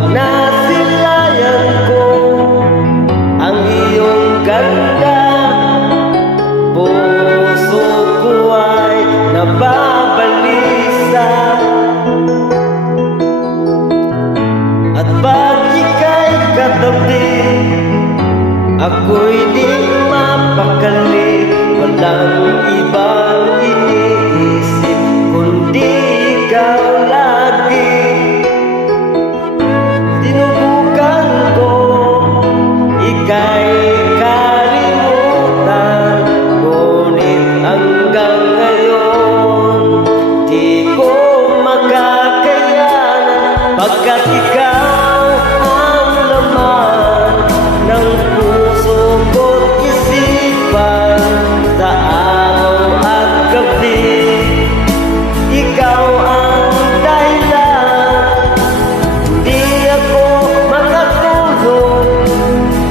Pag nasilayan ko ang iyong ganda, puso ko ay nababalisa. At pag ika'y katabi, ako'y di mapakali. Walang ibang iniisip kundi ikaw lagi. Sinubukan ko ika'y kalimutan, ngunit hanggang ngayon di ko makakayanan, pagkat ikaw ang laman ng puso ko't isipan. Sa araw at gabi, ikaw ang dahilan. Di ako makatulog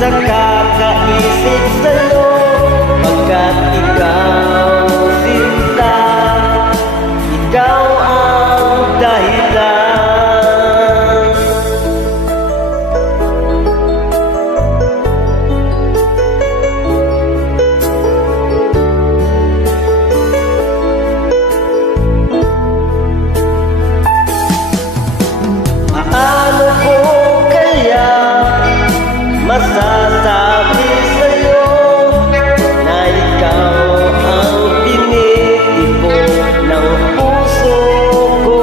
sa kakaisip sa'yo, pagkat ikaw sinta, ikaw ang dahilan. Paano ko kaya masasabi sa'yo na ikaw ang tinitipon ng puso ko?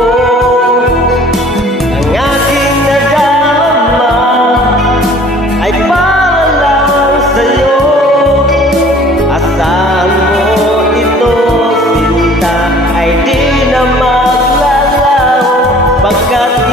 Ang aking nadarama ay paalam sa'yo. Asahan mo ito, sinta, ay di na maglalaho, pagkat